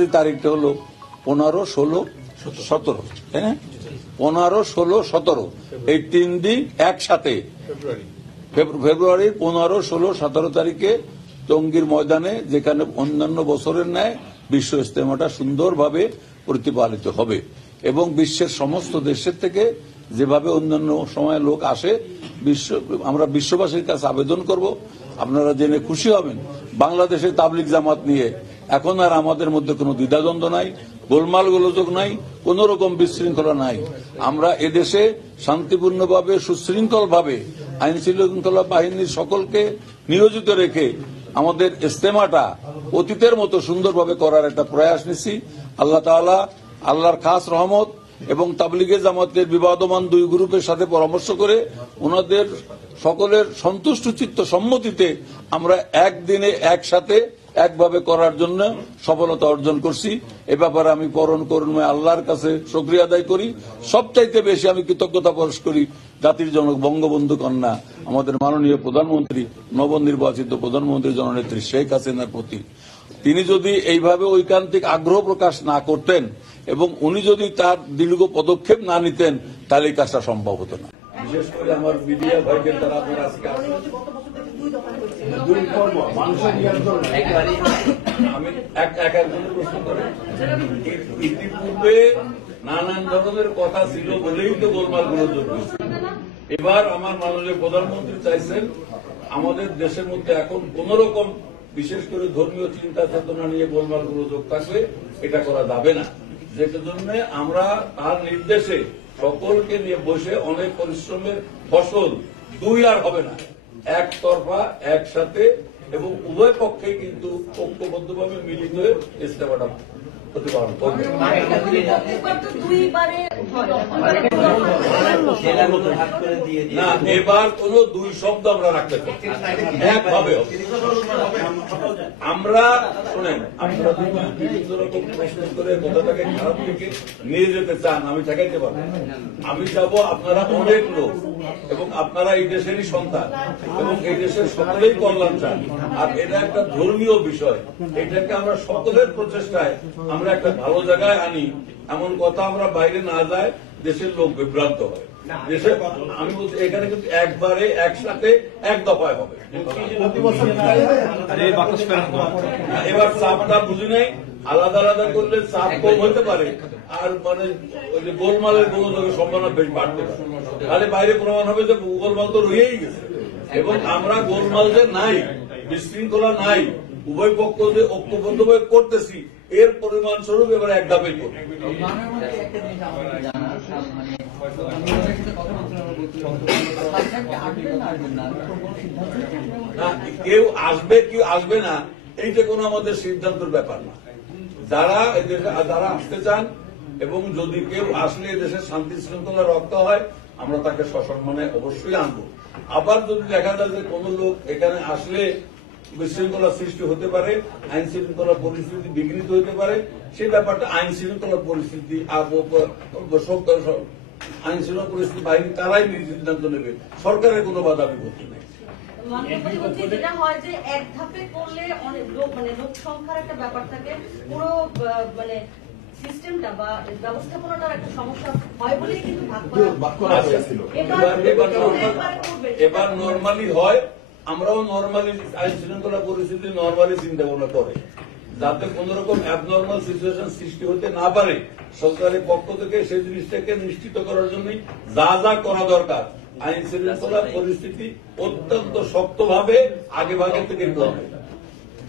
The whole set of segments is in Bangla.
ইংরাজি তারিখটা হলো পনেরো ষোলো সতেরো তাই না? পনেরো ষোলো সতেরো। এই তিন দিন একসাথে। ফেব্রু- ফেব্রুয়ারির পনেরো ষোলো সতেরো তারিখে টঙ্গীর ময়দানে যেখানে অন্যান্য বছরের ন্যায় বিশ্ব ইস্তেমাটা সুন্দরভাবে প্রতিপালিত হবে। এবং বিশ্বের সমস্ত দেশের থেকে যেভাবে অন্যান্য সময় লোক আসে বিশ্ব আমরা বিশ্ববাসীর কাছে আবেদন করব। আপনারা জেনে খুশি হবেন। বাংলাদেশের তাবলিক জামাত নিয়ে এখন আর আমাদের মধ্যে কোনো দ্বিধাদ্বন্দ্ব নাই, গোলমাল গোলযোগ নাই, কোন রকম বিশৃঙ্খলা নাই। আমরা এদেশে শান্তিপূর্ণভাবে, সুশৃঙ্খলভাবে, আইন শৃঙ্খলা বাহিনীর সকলকে নিয়োজিত রেখে আমাদের ইস্তেমাটা অতীতের মতো সুন্দরভাবে করার একটা প্রয়াস নিচ্ছি আল্লাহ তাআলা আল্লাহর খাস রহমত এবং তাবলিগে জামাতের বিবাদমান দুই গ্রুপের সাথে পরামর্শ করে ওনাদের সকলের সন্তুষ্ট চিত্ত সম্মতিতে আমরা একদিনে একসাথে একভাবে করার জন্য সফলতা অর্জন করছি। এ ব্যাপারে আমি পরণ করুণময় আল্লাহর কাছে সক্রিয় আদায় করি। সবচাইতে বেশি আমি কৃতজ্ঞতা প্রকাশ করি জাতির জনক বঙ্গবন্ধু কন্যা, আমাদের মাননীয় প্রধানমন্ত্রী, নবনির্বাচিত প্রধানমন্ত্রী জননেত্রী শেখ হাসিনার প্রতি। তিনি যদি এইভাবে ঐকান্তিক আগ্রহ প্রকাশ না করতেন এবং উনি যদি তার দীর্ঘ পদক্ষেপ না নিতেন, তাহলে কাজটা সম্ভব হতো না। বিশেষ করে আমার মিডিয়া ভাইদের দ্বারা আপনারা আজকে আমি এক এক ইতিপূর্বে নানান ধরনের কথা ছিল বলেই তো গোলমালগুলো এবার আমার মাননীয় প্রধানমন্ত্রী চাইছেন আমাদের দেশের মধ্যে এখন কোন রকম বিশেষ করে ধর্মীয় চিন্তা চেতনা নিয়ে গোলমালগুলো যোগ থাকবে এটা করা যাবে না। যেটার জন্য আমরা তার নির্দেশে সকলকে নিয়ে বসে অনেক পরিশ্রমের ফসল, দুই আর হবে না। একতরফা একসাথে এবং উভয় পক্ষে কিন্তু ঐক্যবদ্ধভাবে মিলিত হয়ে ইস্তেমাটা এবার কোন দুই শব্দ আমরা রাখতে আমরা, শুনেন রকম প্রশ্ন করে কথাটাকে খারাপ থেকে নিয়ে যেতে চান, আমি ঠেকাইতে পারব আমি যাব আপনারা অনেক লোক এবং আপনারা এই দেশেরই সন্তান এবং এই দেশের সকলেই কল্যাণ চান আর এটা একটা ধর্মীয় বিষয়। এটাকে আমরা সকলের প্রচেষ্টায় আমরা একটা ভালো জায়গায় আনি এমন কথা আমরা বাইরে না যায় দেশের লোক বিভ্রান্ত হয়। দেশে আমি বলছি এখানে কিন্তু একবারে একসাথে এক দফায় হবে। এবার চাপটা বুঝি নাই আলাদা আলাদা করলে চাপ কম হতে পারে আর মানে ওই যে গোলমালের গোলযোগের সম্ভাবনা বেশ বাড়তে পারে। তাহলে বাইরে প্রমাণ হবে যে গোলমাল তো রয়েই গেছে। এবং আমরা গোলমাল যে নাই বিশৃঙ্খলা নাই উভয় পক্ষ যে ঐক্যবদ্ধভাবে করতেছি এর পরিমাণ স্বরূপ এবার এক ধাপে করবে কেউ আসবে কেউ আসবে না, এইটা কোনো আমাদের সিদ্ধান্তের ব্যাপার না। যারা এদেশে যারা আসতে চান, এবং যদি কেউ আসলে এদেশের শান্তি, শৃঙ্খলা, রক্ত হয়, আমরা তাকে সসম্মানে অবশ্যই আনব। আবার যদি দেখা যায় যে কোন লোক এখানে আসলে বিশৃঙ্খলা সৃষ্টি হতে পারে আইন শৃঙ্খলা পরিস্থিতি বিঘ্নিত হতে পারে সেই ব্যাপারটা আইন শৃঙ্খলা পরিস্থিতি আইন শৃঙ্খলা পরিস্থিতি বাহিনী তারাই সিদ্ধান্ত নেবে সরকারের কোনো বাধা বিপত্তি নেই যেটা হয় যে এক ধাপে করলে অনেক লোক মানে লোক সংখ্যার একটা ব্যাপার থাকে পুরো মানে সিস্টেমটা বা ব্যবস্থাপনাটার একটা সমস্যা হয় বলেই কিন্তু ভাগ করা ভাগ করা হচ্ছে। হয়েছিল। এবার এবার এবার একবার করবে। এবার নর্মালি হয় আমরাও নর্মালি আইন শৃঙ্খলা পরিস্থিতি নর্মালি চিন্তা ভাবনা করে। যাতে কোন রকম অ্যাবনর্মাল সিচুয়েশন সৃষ্টি হতে না পারে সরকারের পক্ষ থেকে সেই জিনিসটাকে নিশ্চিত করার জন্য যা যা করা দরকার, আইন শৃঙ্খলা পরিস্থিতি অত্যন্ত শক্তভাবে আগে ভাগে থেকে নিতে হবে মাননীয় মন্ত্রী না,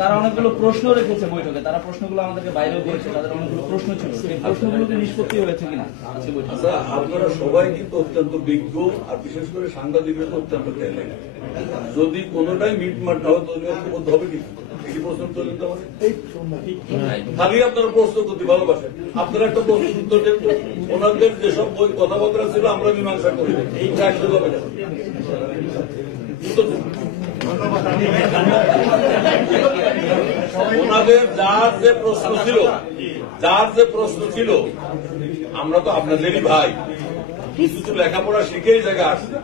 তারা অনেকগুলো প্রশ্ন রেখেছে বৈঠকে। তারা প্রশ্নগুলো আমাদেরকে বাইরেও করেছে। তাদের অনেকগুলো প্রশ্ন ছিল। সেই প্রশ্নগুলোকে নিষ্পত্তি হয়েছে কিনা আচ্ছা আপনারা সবাই কিন্তু অত্যন্ত বিজ্ঞ, আর বিশেষ করে সাংবাদিকরা অত্যন্ত যদি কোনোটাই মিটমাট না ঐক্যবদ্ধ হবে কি এই প্রশ্ন চলেন তো খালি আপনারা প্রশ্ন করতে ভালোবাসেন। আপনারা একটা প্রশ্ন উত্তর দেন ওনাদের যেসব বই কথাবার্তা ছিল আমরা মীমাংসা করি। এই একশো হবে না। ওনাদের যার যে প্রশ্ন ছিল যার যে প্রশ্ন ছিল আমরা তো আপনাদেরই ভাই। কিছু কিছু লেখাপড়া শিখেই জায়গা আসছে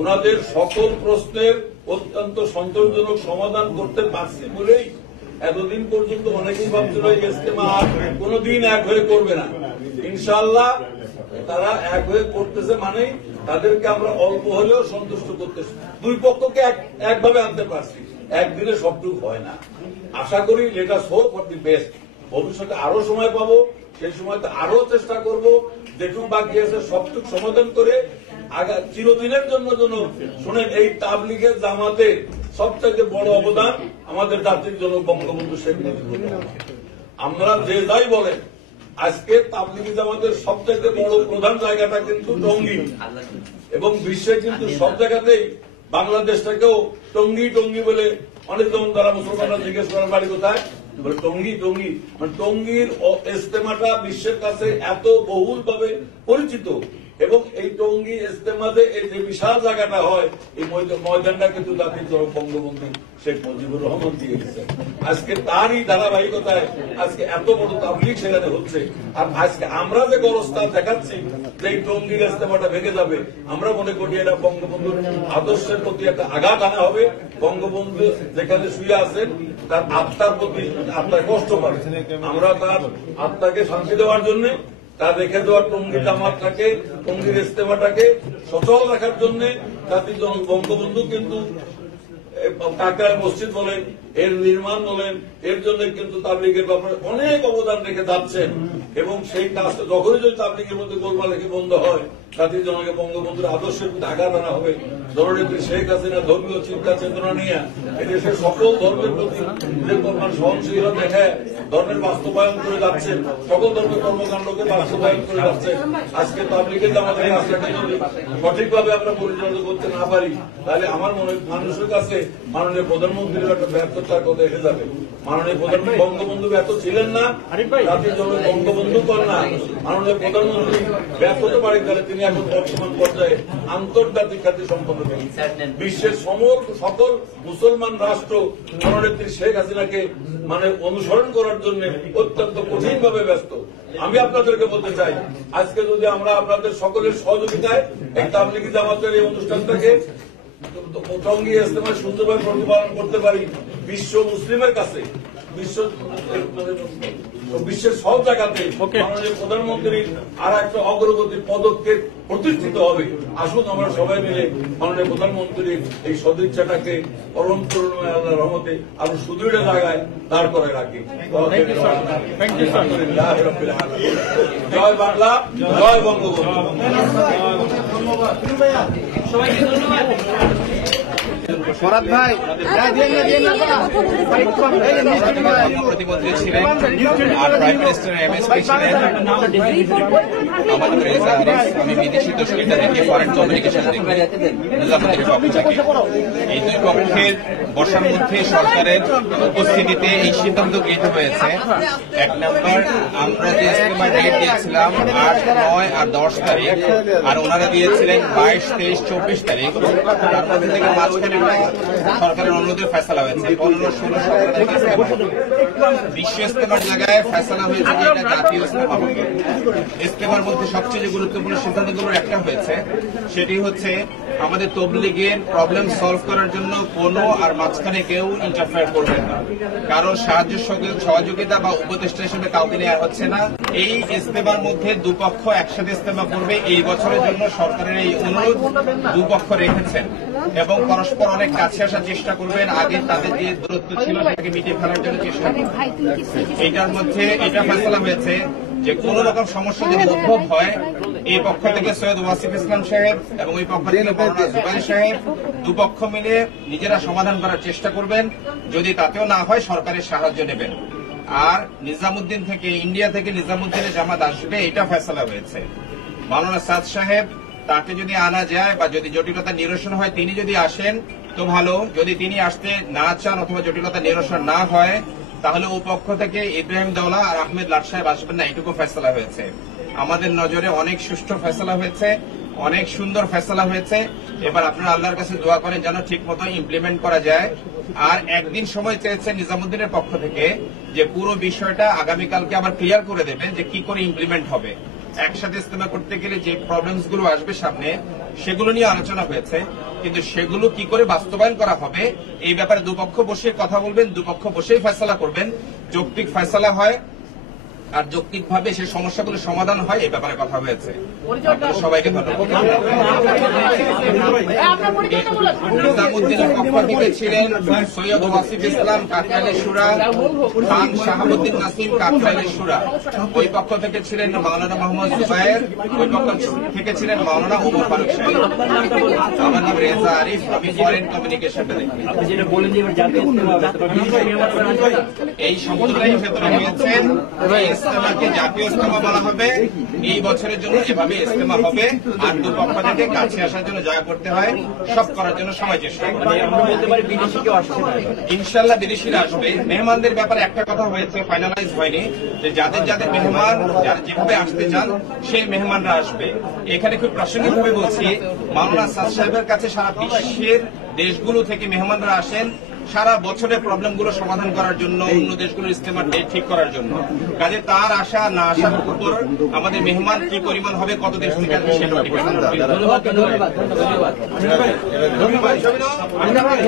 ওনাদের সকল প্রশ্নের অত্যন্ত সন্তোষজনক সমাধান করতে পারছি বলেই এতদিন পর্যন্ত অনেকেই ভাবছিল এই ইস্তেমা আর কোনোদিন এক হয়ে করবে না। ইনশাল্লাহ তারা এক হয়ে করতেছে মানেই তাদেরকে আমরা অল্প হলেও সন্তুষ্ট করতেছি। দুই পক্ষকে এক, একভাবে আনতে পারছি। একদিনে সবটুকু হয় না। আশা করি এটা সো ফর দি বেস্ট ভবিষ্যতে আরও সময় পাবো, সেই সময়তে আরও চেষ্টা করব। যেটুকু বাকি আছে সবটুকু সমাধান করে চিরদিনের জন্য জন্য শুনেন, এই তাবলিগের জামাতে সবচাইতে বড় অবদান আমাদের জাতির জনক বঙ্গবন্ধু শেখ মুজিবুর আমরা যে যাই বলেন, আজকে তাবলিগি জামাতের সবচাইতে বড় প্রধান জায়গাটা কিন্তু টঙ্গী। এবং বিশ্বে কিন্তু সব জায়গাতেই বাংলাদেশটাকেও টঙ্গি টঙ্গি বলে অনেক যেমন তারা মুসলমানরা জিজ্ঞেস করেন, বাড়ি কোথায়? টঙ্গি টঙ্গি। মানে টঙ্গির ইস্তেমাটা বিশ্বের কাছে এত বহুল ভাবে পরিচিত। এবং এই টঙ্গি ইস্তেমাতে এই যে বিশাল জায়গাটা হয়, এই ময়দানটা কিন্তু জাতির জনক বঙ্গবন্ধু শেখ মুজিবুর রহমান দিয়ে গেছে আজকে তারই ধারাবাহিকতায় আজকে এত বড় তাবলিগ সেখানে হচ্ছে। আর আজকে আমরা যে গরস্তা দেখাচ্ছি, যে এই টঙ্গির ইস্তেমাটা ভেঙে যাবে, আমরা মনে করি এটা বঙ্গবন্ধুর আদর্শের প্রতি একটা আঘাত আনা হবে। বঙ্গবন্ধু যেখানে শুয়ে আছেন, তার আত্মার প্রতি আত্মায় কষ্ট পাবে। আমরা তার আত্মাকে শান্তি দেওয়ার জন্য তার রেখে দেওয়ার টঙ্গি তামাকটাকে টঙ্গির ইস্তেমাটাকে সচল রাখার জন্য জাতির জনক বঙ্গবন্ধু কিন্তু কাকায় মসজিদ বলেন এর নির্মাণ বলেন, এর জন্য কিন্তু তাবলিগের ব্যাপারে অনেক অবদান রেখে যাচ্ছেন। এবং সেই কাজটা যখনই যদি তাবলিগের মধ্যে গোলমাল রেখে বন্ধ হয় জাতির জনকে বঙ্গবন্ধুর আদর্শের প্রতি আঘাত আনা হবে। জননেত্রী শেখ হাসিনা ধর্মীয় চিন্তা চেতনা নিয়ে এদেশের সকল ধর্মের প্রতি যে পরিমাণ দেখায় ধর্মের বাস্তবায়ন করে যাচ্ছেন। সকল ধর্মের কর্মকাণ্ডকে বাস্তবায়ন করে যাচ্ছেন। আজকে তাবলিগের আমাদের কাজটাকে যদি সঠিকভাবে আমরা পরিচালনা করতে না পারি, তাহলে আমার মনে মানুষের কাছে মাননীয় প্রধানমন্ত্রীর একটা ব্যর্থতার কথা এসে যাবে। মাননীয় প্রধানমন্ত্রী বঙ্গবন্ধু ব্যর্থ ছিলেন না জাতির জন্য বঙ্গবন্ধু কর না। মাননীয় প্রধানমন্ত্রী ব্যর্থ হতে পারে তাহলে তিনি এখন বর্তমান পর্যায়ে আন্তর্জাতিক খ্যাতি সম্পন্ন বিশ্বের সমর সকল মুসলমান রাষ্ট্র জননেত্রী শেখ হাসিনাকে মানে অনুসরণ করার জন্য অত্যন্ত কঠিন ভাবে ব্যস্ত। আমি আপনাদেরকে বলতে চাই আজকে যদি আমরা আপনাদের সকলের সহযোগিতায় এই তাবলিগি জামাতের এই অনুষ্ঠানটাকে টঙ্গি ইস্তেমায় সুন্দরভাবে প্রতিপালন করতে পারি বিশ্ব মুসলিমের কাছে। বিশ্ব বিশ্বের সব জায়গাতে প্রধানমন্ত্রীর আর একটা অগ্রগতি পদক্ষেপ প্রতিষ্ঠিত হবে। আসুন আমরা সবাই মিলে মাননীয় প্রধানমন্ত্রীর এই সদিচ্ছাটাকে পরম করুণাময় আল্লাহ রহমতে আরও সুদৃঢ় জায়গায় দাঁড় করে রাখি। জয় বাংলা জয় বঙ্গবন্ধু। সবাইকে ধন্যবাদ। ফরাদ ভাই। প্রতিমন্ত্রী ছিলেন আর প্রাইম মিনিস্টার এমএসপি ছিলেন। আমাদের আমি বিদেশি থেকে ফরেন কমিউনিকেশন থেকে নিজামুদ্দিনের পক্ষ থেকে এই দুই পক্ষের বসার মধ্যে সরকারের উপস্থিতিতে এই সিদ্ধান্ত গৃহীত হয়েছে। এক নম্বর আমরা যে ইস্তেমার ডেট দিয়েছিলাম আট নয় আর দশ তারিখ আর ওনারা দিয়েছিলেন বাইশ তেইশ চব্বিশ তারিখ। তার মধ্যে থেকে মাঝখানে সরকারের অন্যদের ফেসলা হয়েছে। পনেরো ষোলো। বিশ্ব ইস্তেমার জায়গায় ফেসলা হয়েছে এটা জাতীয় ইস্তেমা হবে ইস্তেমার মধ্যে সবচেয়ে যে গুরুত্বপূর্ণ সিদ্ধান্তগুলোর একটা হয়েছে, সেটি হচ্ছে আমাদের তবলিগের প্রবলেম সলভ করার জন্য কোনো আর মাঝখানে কেউ ইন্টারফেয়ার করবেন না। কারণ সাহায্য সহযোগ- সহযোগিতা বা উপদেষ্টা হিসেবে কাউকে নেওয়া হচ্ছে না। এই ইস্তেমার মধ্যে দুপক্ষ একসাথে ইস্তেমা করবে। এই বছরের জন্য সরকারের এই অনুরোধ দুপক্ষ রেখেছেন এবং পরস্পর অনেক কাছে আসার চেষ্টা করবেন। আগে তাদের যে দূরত্ব ছিল সেটাকে মিটিয়ে ফেলার জন্য চেষ্টা করবেন। এটার মধ্যে এটা ফেসলা হয়েছে যে কোন রকম সমস্যা যদি উদ্ভব হয়, এই পক্ষ থেকে সৈয়দ ওয়াসিফ ইসলাম সাহেব এবং ওই পক্ষ থেকে মৌলানা জুবাইর সাহেব দুপক্ষ মিলে নিজেরা সমাধান করার চেষ্টা করবেন। যদি তাতেও না হয়, সরকারের সাহায্য নেবেন। আর নিজামুদ্দিন থেকে, ইন্ডিয়া থেকে নিজামুদ্দিনের জামাত আসবে, এটা ফেসলা হয়েছে। মাওলানা সাদ সাহেব তাকে যদি আনা যায় বা যদি জটিলতা নিরসন হয়, তিনি যদি আসেন, তো ভালো। যদি তিনি আসতে না চান অথবা জটিলতা নিরসন না হয়, তাহলে ও পক্ষ থেকে ইব্রাহিম দৌলা আর আহমেদ লাট সাহেব আসবেন না। এটুকু ফেসলা হয়েছে। আমাদের নজরে অনেক সুষ্ঠু ফেসলা হয়েছে, অনেক সুন্দর ফেসলা হয়েছে। এবার আপনারা আল্লাহর কাছে দোয়া করেন যেন ঠিক মতো ইমপ্লিমেন্ট করা যায়। আর একদিন সময় চেয়েছে নিজামুদ্দিনের পক্ষ থেকে যে পুরো বিষয়টা আগামীকালকে আবার ক্লিয়ার করে দেবেন যে কি করে ইমপ্লিমেন্ট হবে। একসাথে ইস্তেমা করতে গেলে যে প্রবলেমসগুলো আসবে সামনে, সেগুলো নিয়ে আলোচনা হয়েছে। কিন্তু সেগুলো কি করে বাস্তবায়ন করা হবে, এই ব্যাপারে দুপক্ষ বসে কথা বলবেন, দুপক্ষ বসেই ফেসলা করবেন। যৌক্তিক ফেসলা হয় আর যৌক্তিকভাবে সেই সমস্যাগুলো সমাধান হয় এই ব্যাপারে কথা হয়েছে। সবাইকে ধন্যবাদ। থেকে ছিলেন সৈয়দ ওয়াসিফ ইসলাম কাকরাইলের সুরা খান শাহাবুদ্দিন নাসিম কাকরাইলের সুরা। ওই পক্ষ থেকে ছিলেন মাওলানা মোহাম্মদ জুবায়ের ওই পক্ষ থেকে ছিলেন মাওলানা উমর ফারুক সাহেব। আমার নাম রেজা আরিফ আমি ফরেন কমিউনিকেশনটা দেখি? এই ভেতরে এই ইস্তেমাকে জাতীয় ইস্তেমা বলা হবে। এই বছরের জন্য এভাবে ইস্তেমা হবে। আর দুপক্ষ থেকে কাছে আসার জন্য যা করতে হয়। সব করার জন্য সময় চেষ্টা মানে ইনশাল্লাহ বিদেশিরা আসবে। মেহমানদের ব্যাপারে একটা কথা হয়েছে ফাইনালাইজ হয়নি। যে যাদের যাদের মেহমান যারা যেভাবে আসতে চান সেই মেহমানরা আসবে। এখানে খুব প্রাসঙ্গিক ভাবে বলছি মাওলানা সাদ সাহেবের কাছে সারা বিশ্বের দেশগুলো থেকে মেহমানরা আসেন। সারা বছরের প্রবলেমগুলো সমাধান করার জন্য অন্য দেশগুলোর ইস্তেমার ডেট ঠিক করার জন্য। কাজে তার আশা না আসার উপর আমাদের মেহমান কি পরিমাণ হবে কত দেশ থেকে আসবে সেটা depend ধন্যবাদ। ধন্যবাদ। ধন্যবাদ। ধন্যবাদ।